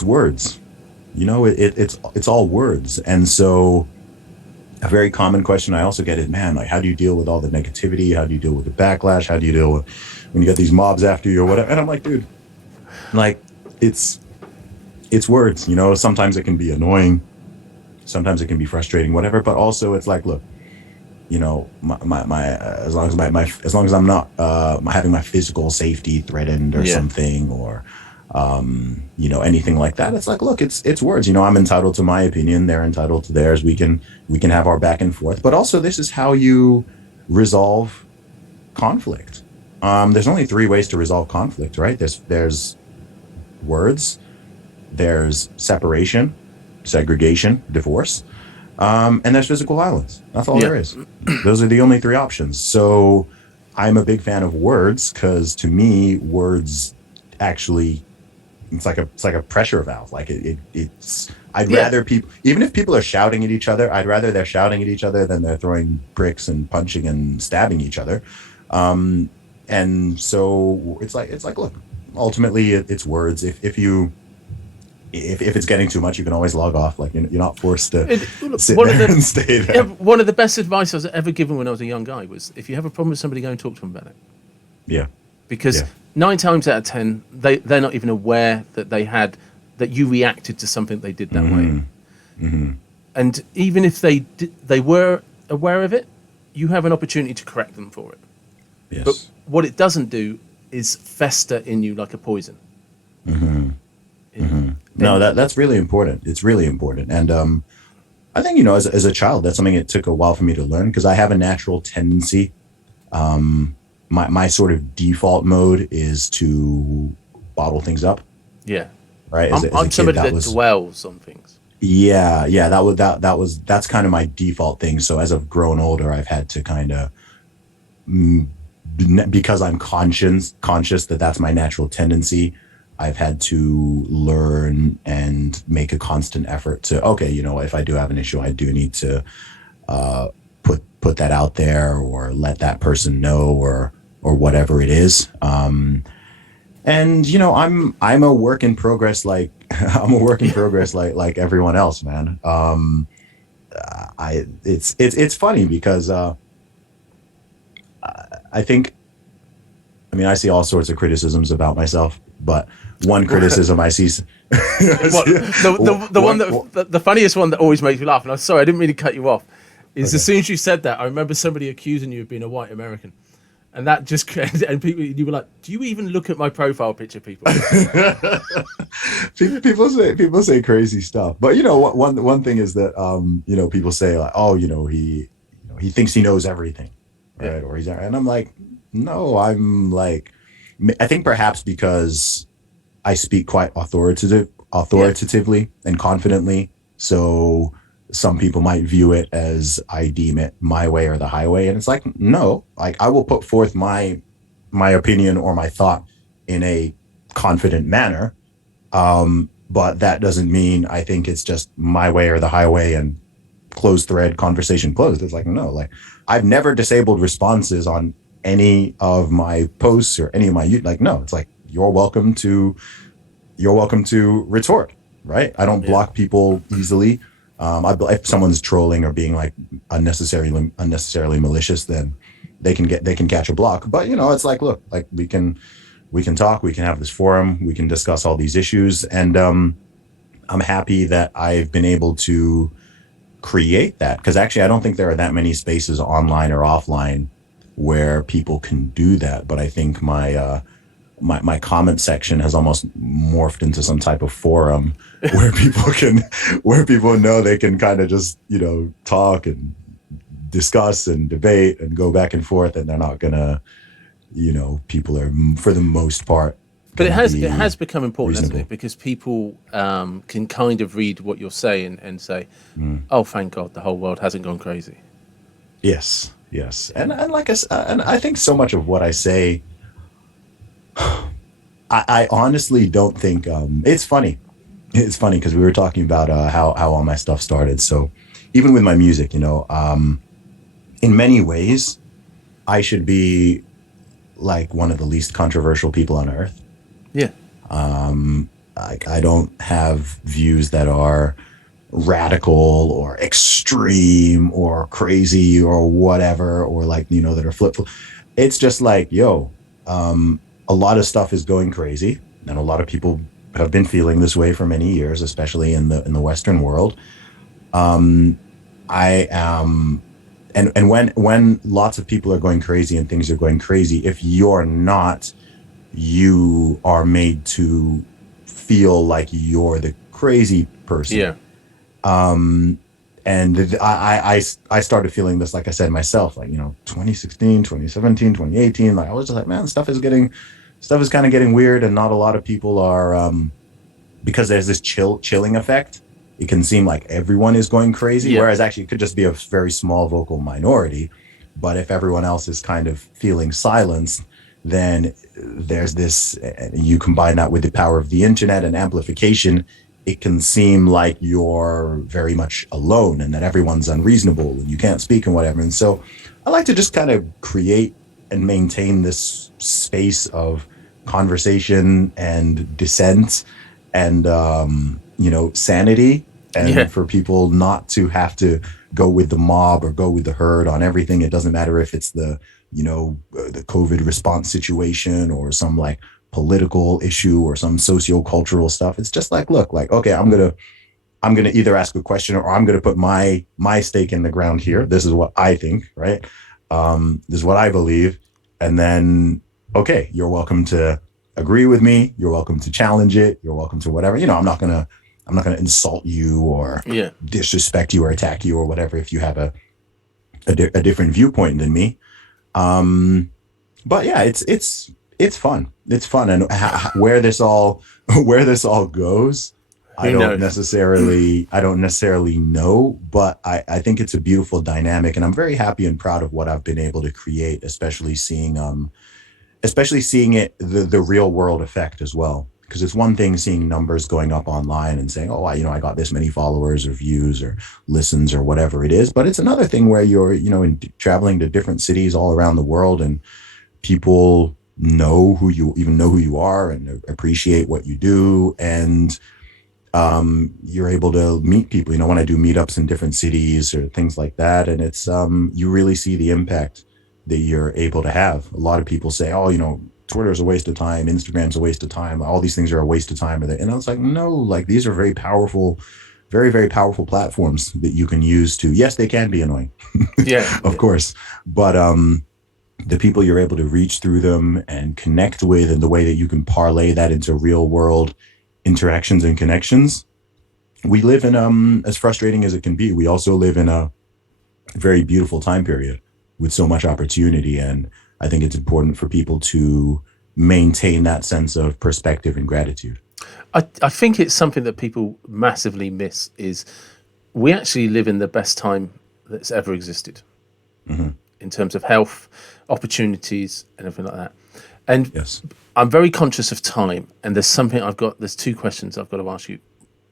words. It's all words. And so a very common question I also get is, man, like, how do you deal with all the negativity? How do you deal with the backlash? How do you deal with when you get these mobs after you or whatever? And I'm like, dude, like it's words, sometimes it can be annoying. Sometimes it can be frustrating, whatever. But also it's like, look, my as long as I'm not having my physical safety threatened or something, or anything like that, it's like, look, it's words. I'm entitled to my opinion, they're entitled to theirs. We can have our back and forth, but also this is how you resolve conflict. There's only 3 ways to resolve conflict, right? There's words, there's separation, segregation, divorce, and there's physical violence. That's all there is. Those are the only 3 options. So I'm a big fan of words, because to me, words actually, it's like a pressure valve. Like it's I'd rather people, even if people are shouting at each other, I'd rather they're shouting at each other than they're throwing bricks and punching and stabbing each other. And so it's like, look, ultimately it's words. If it's getting too much, you can always log off. Like, you're not forced to sit there and stay there. One of the best advice I was ever given when I was a young guy was, if you have a problem with somebody, go and talk to them about it. Yeah. Because 9 times out of 10, they're not even aware that you reacted to something they did that way. Mm-hmm. And even if they were aware of it, you have an opportunity to correct them for it. Yes. But what it doesn't do is fester in you like a poison. Mm-hmm. Mm-hmm. No, that's really important. It's really important. And I think, as a child, that's something it took a while for me to learn, because I have a natural tendency. My sort of default mode is to bottle things up. Yeah. Right. I'm somebody that dwells on things. Yeah. That's kind of my default thing. So as I've grown older, I've had to kind of, because I'm conscious that that's my natural tendency, I've had to learn and make a constant effort to, okay, if I do have an issue, I do need to put that out there, or let that person know, or whatever it is. And I'm a work in progress. Like I'm a work in progress, like everyone else, man. It's funny because I think I mean, I see all sorts of criticisms about myself, but one criticism I see, What the one that the funniest one that always makes me laugh, and I'm sorry I didn't mean to cut you off, is as okay. soon as you said that, I remember somebody accusing you of being a white American, and that just and people you were like, do you even look at my profile picture, people? People say crazy stuff, but you know what? One thing is that you know, people say like, oh, he thinks he knows everything, Yeah, right? Or he's, and I'm like, no, I'm like, I think perhaps because I speak quite yeah, authoritatively and confidently. So some people might view it as I deem it my way or the highway. And it's like, no, like I will put forth my opinion or my thought in a confident manner. But that doesn't mean I think it's just my way or the highway and closed thread, conversation closed. It's like, no, like I've never disabled responses on any of my posts or any of my, like, no, it's like, you're welcome to retort, right? I don't yeah. block people easily. If someone's trolling or being like unnecessarily malicious, then they can catch a block. But you know, it's like, look, like we can talk, we can have this forum, we can discuss all these issues, and I'm happy that I've been able to create that, because actually I don't think there are that many spaces online or offline where people can do that. But I think my comment section has almost morphed into some type of forum where people know they can kind of just, you know, talk and discuss and debate and go back and forth, and they're not gonna, you know, people are for the most part But gonna it be has become important, hasn't reasonable. it? Because people can kind of read what you're saying and say, Mm. "Oh, thank God, the whole world hasn't gone crazy." Yes, yes, and like and I think so much of what I say, I honestly don't think it's funny. It's funny because we were talking about how all my stuff started. So even with my music, you know, in many ways, I should be like one of the least controversial people on earth. Yeah, I don't have views that are radical or extreme or crazy or whatever, or like, you know, that are flip. It's just like, yo, a lot of stuff is going crazy, and a lot of people have been feeling this way for many years, especially in the Western world. Um, I am, and when lots of people are going crazy and things are going crazy, if you're not, you are made to feel like you're the crazy person. yeah, Um, and I started feeling this, like I said, myself, like, you know, 2016, 2017, 2018, like I was just like, man, stuff is kind of getting weird, and not a lot of people are, because there's this chilling effect. It can seem like everyone is going crazy, yeah. whereas actually it could just be a very small vocal minority. But if everyone else is kind of feeling silenced, then there's this, you combine that with the power of the internet and amplification, it can seem like you're very much alone and that everyone's unreasonable and you can't speak and whatever. And so I like to just kind of create and maintain this space of conversation and dissent and, you know, sanity, Yeah, and for people not to have to go with the mob or go with the herd on everything. It doesn't matter if it's the, you know, the COVID response situation or some like political issue or some socio-cultural stuff. It's just like, look, like, okay, I'm gonna either ask a question or I'm gonna put my stake in the ground here. This is what I think, right? This is what I believe. And then, okay, you're welcome to agree with me. You're welcome to challenge it. You're welcome to whatever. You know, I'm not gonna insult you or yeah. disrespect you or attack you or whatever if you have a different viewpoint than me. Um, but yeah, it's fun. It's fun, and where this all where this all goes, Who knows? I don't necessarily know, but I think it's a beautiful dynamic, and I'm very happy and proud of what I've been able to create, especially seeing it the real world effect as well. Because it's one thing seeing numbers going up online and saying, oh, you know, I got this many followers or views or listens or whatever it is. But it's another thing where you're, you know, traveling to different cities all around the world, and people know who you are and appreciate what you do. And you're able to meet people, you know, when I do meetups in different cities or things like that. And it's, you really see the impact that you're able to have. A lot of people say, oh, you know, Twitter's a waste of time, Instagram's a waste of time, all these things are a waste of time. And I was like, no, like these are very powerful, very, very powerful platforms that you can use to, yes, they can be annoying, Yeah, of course, but the people you're able to reach through them and connect with, and the way that you can parlay that into real world interactions and connections. We live in, as frustrating as it can be, we also live in a very beautiful time period with so much opportunity. And I think it's important for people to maintain that sense of perspective and gratitude. I think it's something that people massively miss is we actually live in the best time that's ever existed in terms of health, opportunities, and everything like that. And Yes. I'm very conscious of time, and there's two questions I've got to ask you.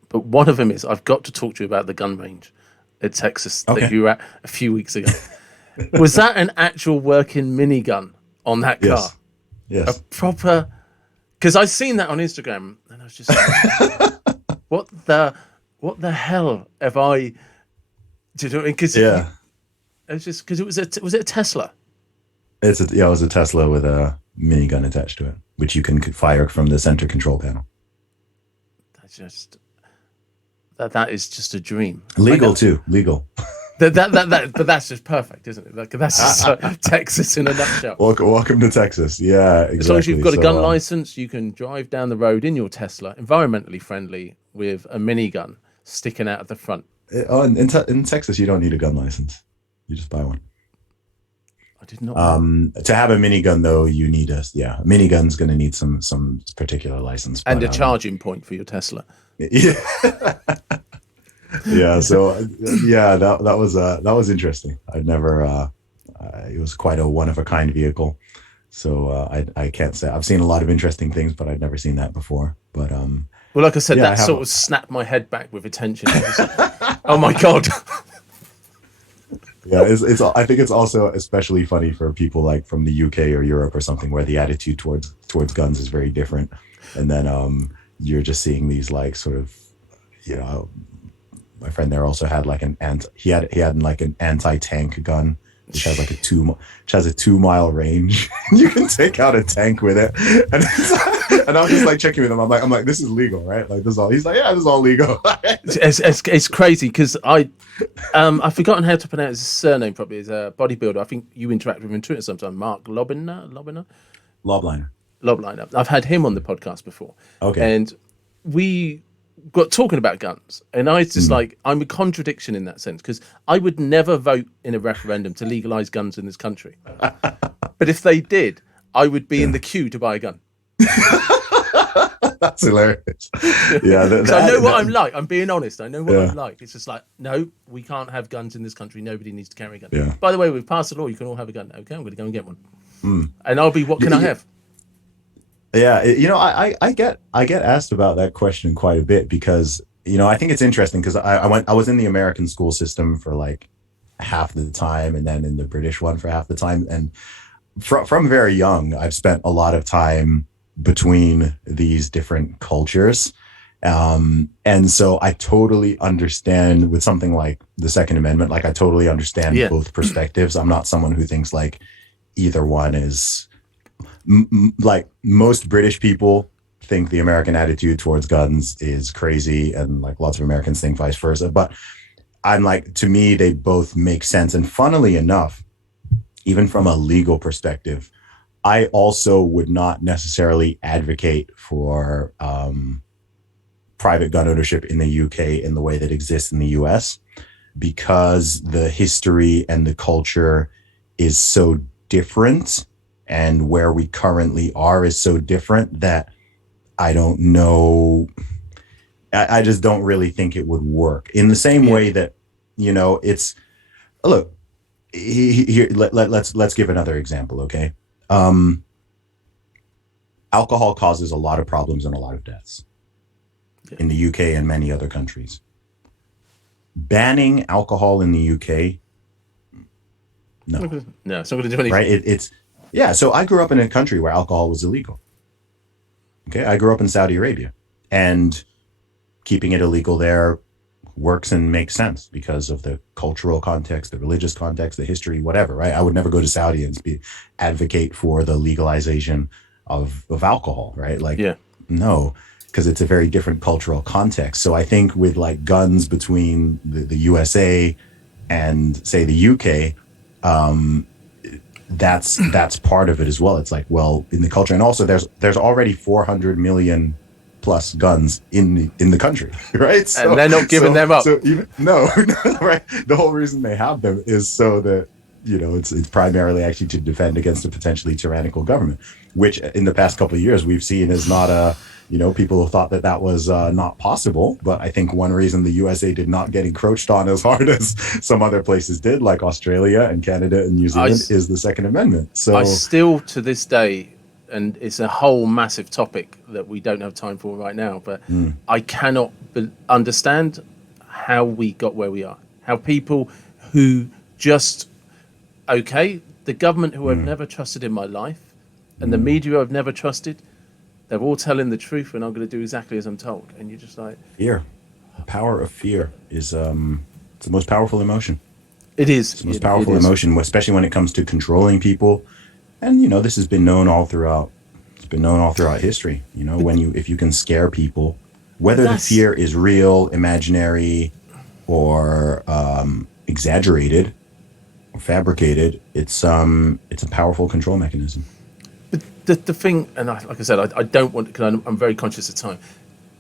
But one of them is I've got to talk to you about the gun range at Texas that Okay. you were at a few weeks ago. Was that an actual working minigun on that car? Yes. Yes. Proper, because I've seen that on Instagram and I was just like, what the hell have I, do you know what I mean? Because Yeah. it was just, because was it a Tesla? It was a Tesla with a minigun attached to it, which you can fire from the center control panel. That's just, that is just a dream. Legal too. Legal. But that's just perfect, isn't it? Like, that's just Texas in a nutshell. Welcome to Texas. Yeah, exactly. As long as you've got a gun license, you can drive down the road in your Tesla, environmentally friendly, with a minigun sticking out of the front. In Texas, you don't need a gun license. You just buy one. I did not know. To have a minigun, though, you need a minigun's going to need some particular license. And a charging point for your Tesla. Yeah. Yeah. So yeah, that was interesting. I'd never. It was quite a one of a kind vehicle. So I can't say I've seen a lot of interesting things, but I'd never seen that before. But well, like I said, that sort of snapped my head back with attention. Oh my god. Yeah, it's. I think it's also especially funny for people like from the UK or Europe or something, where the attitude towards guns is very different, and then you're just seeing these like sort of, you know, my friend there also had like he had like an anti-tank gun, which has like a 2 mile range. You can take out a tank with it, and I was just like checking with him. I'm like, this is legal, right? Like, this is all. He's like, yeah, this is all legal. It's crazy because I've forgotten how to pronounce his surname properly. He's a bodybuilder. I think you interact with him on Twitter sometimes. Mark Lobliner. I've had him on the podcast before. Okay. And we got talking about guns, and I was just like, I'm a contradiction in that sense, because I would never vote in a referendum to legalize guns in this country. But if they did, I would be in the queue to buy a gun. That's hilarious. Yeah, I know what I'm like. I'm being honest. I know what I'm like. It's just like, no, we can't have guns in this country. Nobody needs to carry a gun. Yeah. By the way, we've passed a law. You can all have a gun. Okay, I'm going to go and get one. And I'll be, what can I have? Yeah, you know, I get asked about that question quite a bit because, you know, I think it's interesting because I was in the American school system for like half the time, and then in the British one for half the time, and from very young, I've spent a lot of time between these different cultures, and so I totally understand with something like the Second Amendment. Like, I totally understand both perspectives. I'm not someone who thinks like either one is. Like, most British people think the American attitude towards guns is crazy, and like lots of Americans think vice versa. But I'm like, to me, they both make sense. And funnily enough, even from a legal perspective, I also would not necessarily advocate for private gun ownership in the UK in the way that exists in the US, because the history and the culture is so different, and where we currently are is so different that I don't know. I just don't really think it would work in the same way that, you know, it's, look, here, let's give another example. Okay. Alcohol causes a lot of problems and a lot of deaths in the UK and many other countries. Banning alcohol in the UK, no, it's not going to do anything. Right? Yeah, so I grew up in a country where alcohol was illegal. Okay, I grew up in Saudi Arabia, and keeping it illegal there works and makes sense because of the cultural context, the religious context, the history, whatever, right? I would never go to Saudi and advocate for the legalization of alcohol, right? Like, Yeah. no, because it's a very different cultural context. So I think with like guns between the USA and say the UK, um, that's part of it as well. It's like, well, in the culture, and also there's already 400 million plus guns in the country, right? And they're not giving them up. So even no, right? The whole reason they have them is so that it's primarily actually to defend against a potentially tyrannical government, which in the past couple of years we've seen is not a people thought that was not possible. But I think one reason the USA did not get encroached on as hard as some other places did, like Australia and Canada and New Zealand, is the Second Amendment. So I still, to this day, and it's a whole massive topic that we don't have time for right now, but I cannot understand how we got where we are. How people who just, okay, the government who I've never trusted in my life and the media I've never trusted, they're all telling the truth and I'm going to do exactly as I'm told. And you're just like... Fear. The power of fear is it's the most powerful emotion. It is. It's the most powerful emotion, especially when it comes to controlling people. And, this has been known all throughout. It's been known all throughout history. If you can scare people, whether the fear is real, imaginary, or exaggerated or fabricated, it's a powerful control mechanism. But the thing, and like I said, I don't want, because I'm very conscious of time,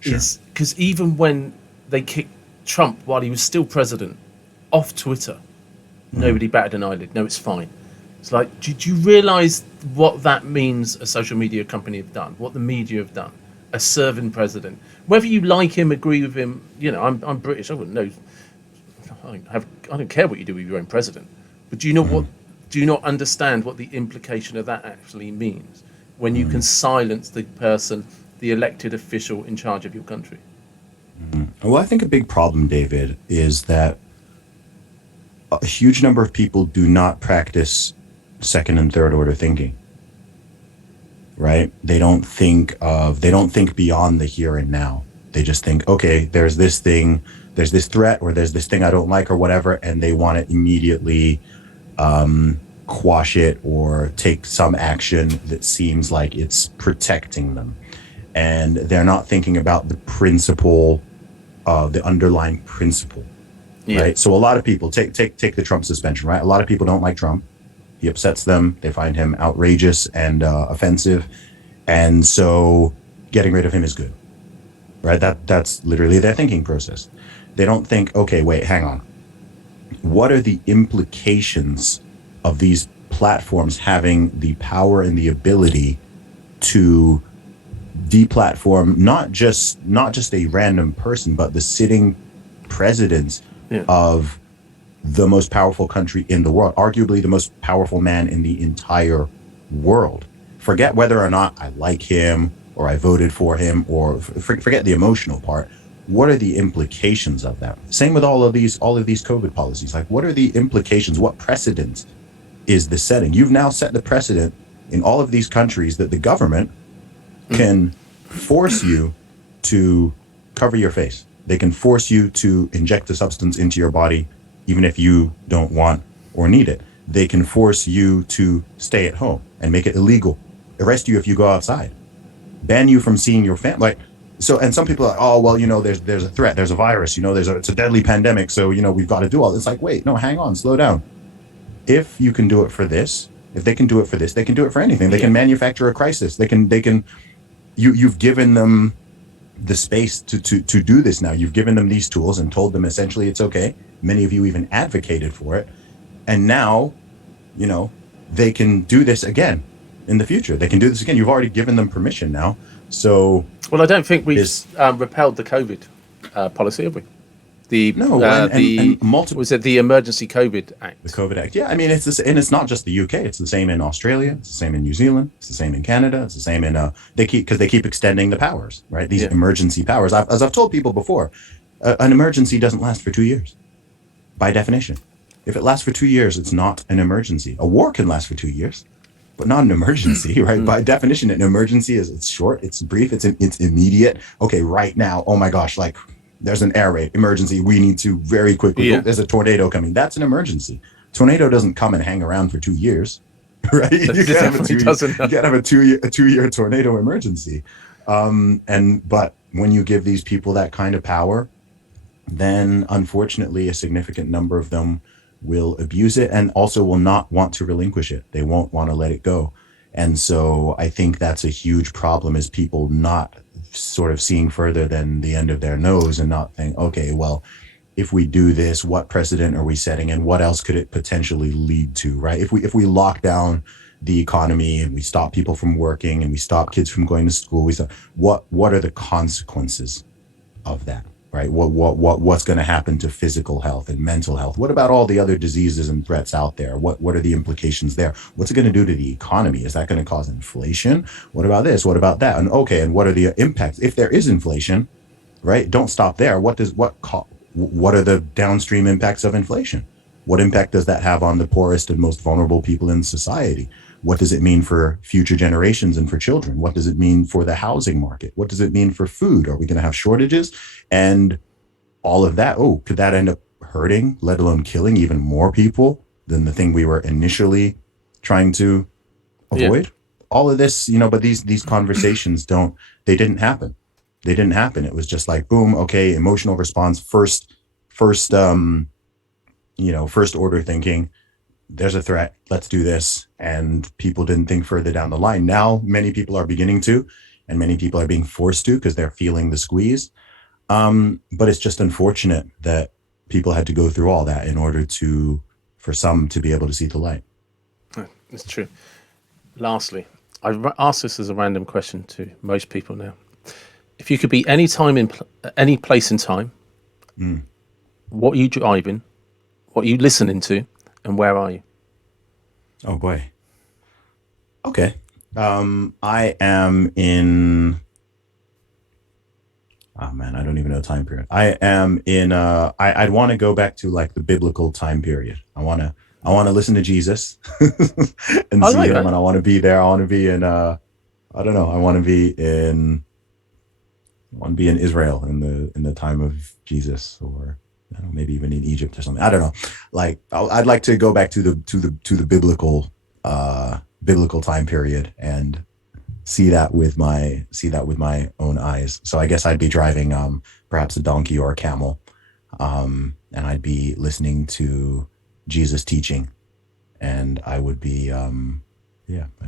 Sure. is because even when they kicked Trump while he was still president off Twitter, nobody batted an eyelid. No, it's fine. It's like, do you realise what that means a social media company have done, what the media have done, a serving president? Whether you like him, agree with him, I'm British, I wouldn't know. I don't care what you do with your own president. But do you not understand what the implication of that actually means when you can silence the person, the elected official in charge of your country? Well, I think a big problem, David, is that a huge number of people do not practice second and third order thinking, right? They don't think beyond the here and now. They just think, okay, there's this thing, there's this threat, or there's this thing I don't like or whatever, and they want to immediately quash it or take some action that seems like it's protecting them. And they're not thinking about the principle, the underlying principle. Yeah. Right. So a lot of people take the Trump suspension, right? A lot of people don't like Trump. He upsets them. They find him outrageous and offensive. And so getting rid of him is good. Right. That's literally their thinking process. They don't think, okay, wait, hang on. What are the implications of these platforms having the power and the ability to deplatform not just a random person, but the sitting president of the most powerful country in the world, arguably the most powerful man in the entire world. Forget whether or not I like him or I voted for him, or forget the emotional part. What are the implications of that? Same with all of these COVID policies. Like, what are the implications? What precedent is the setting? You've now set the precedent in all of these countries that the government can force you to cover your face. They can force you to inject a substance into your body, even if you don't want or need it. They can force you to stay at home and make it illegal, arrest you if you go outside, ban you from seeing your family. Like, so, and some people are, oh, well, there's a threat, there's a virus, it's a deadly pandemic. So, we've got to do all this. It's like, wait, no, hang on, slow down. If you can do it for this, if they can do it for this, they can do it for anything. They can manufacture a crisis. You've given them the space to do this now. You've given them these tools and told them essentially it's okay. Many of you even advocated for it. And now, they can do this again in the future. They can do this again. You've already given them permission now. So, well, I don't think we've repelled the COVID policy, have we? Was it the Emergency COVID Act? The COVID Act. Yeah, I mean, it's this, and it's not just the UK. It's the same in Australia. It's the same in New Zealand. It's the same in Canada. It's the same in they keep extending the powers, right? These emergency powers. As I've told people before, an emergency doesn't last for 2 years, by definition. If it lasts for 2 years, it's not an emergency. A war can last for 2 years, but not an emergency, right? By definition, an emergency it's short, it's brief, it's immediate. Okay, right now, oh my gosh, like, there's an air raid emergency. We need to very quickly. There's a tornado coming. That's an emergency. Tornado doesn't come and hang around for 2 years. right? It You can't have definitely doesn't. you can't have a 2 year tornado emergency. But when you give these people that kind of power, then unfortunately a significant number of them will abuse it and also will not want to relinquish it. They won't want to let it go. And so I think that's a huge problem, is people not sort of seeing further than the end of their nose and not think, okay, well, if we do this, what precedent are we setting and what else could it potentially lead to, right? If we lock down the economy and we stop people from working and we stop kids from going to school, what are the consequences of that, right? What's going to happen to physical health and mental health? What about all the other diseases and threats out there? What are the implications there? What's it going to do to the economy? Is that going to cause inflation? What about this? What about that? And okay, and what are the impacts if there is inflation? Right? Don't stop there. What are the downstream impacts of inflation? What impact does that have on the poorest and most vulnerable people in society? What does it mean for future generations and for children? What does it mean for the housing market? What does it mean for food? Are we going to have shortages? And all of that, oh, could that end up hurting, let alone killing even more people than the thing we were initially trying to avoid? All of this, but these conversations they didn't happen. They didn't happen. It was just like, boom, okay, emotional response, first order thinking, there's a threat, let's do this. And people didn't think further down the line. Now, many people are beginning to, and many people are being forced to because they're feeling the squeeze. But it's just unfortunate that people had to go through all that in order for some to be able to see the light. It's true. Lastly, I ask this as a random question to most people now. If you could be any time any place in time, what are you driving? What are you listening to? And where are you? Oh boy. Okay. I am in. Oh man, I don't even know time period. I am in. I'd want to go back to like the biblical time period. I want to listen to Jesus and see him, and I want to be there. I want to be in. I don't know. I want to be in Israel in the time of Jesus, or maybe even in Egypt or something. I don't know. Like I'd like to go back to the biblical time period and see that with my own eyes. So I guess I'd be driving perhaps a donkey or a camel, and I'd be listening to Jesus teaching, and I would be I'd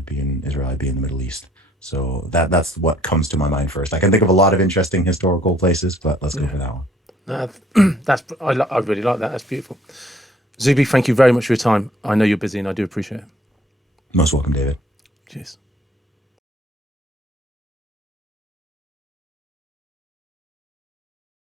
be in Israel. I'd be in the Middle East. So that's what comes to my mind first. I can think of a lot of interesting historical places, but let's go for that one. I really like that. That's beautiful. Zuby, thank you very much for your time. I know you're busy and I do appreciate it. Most welcome, David. Cheers.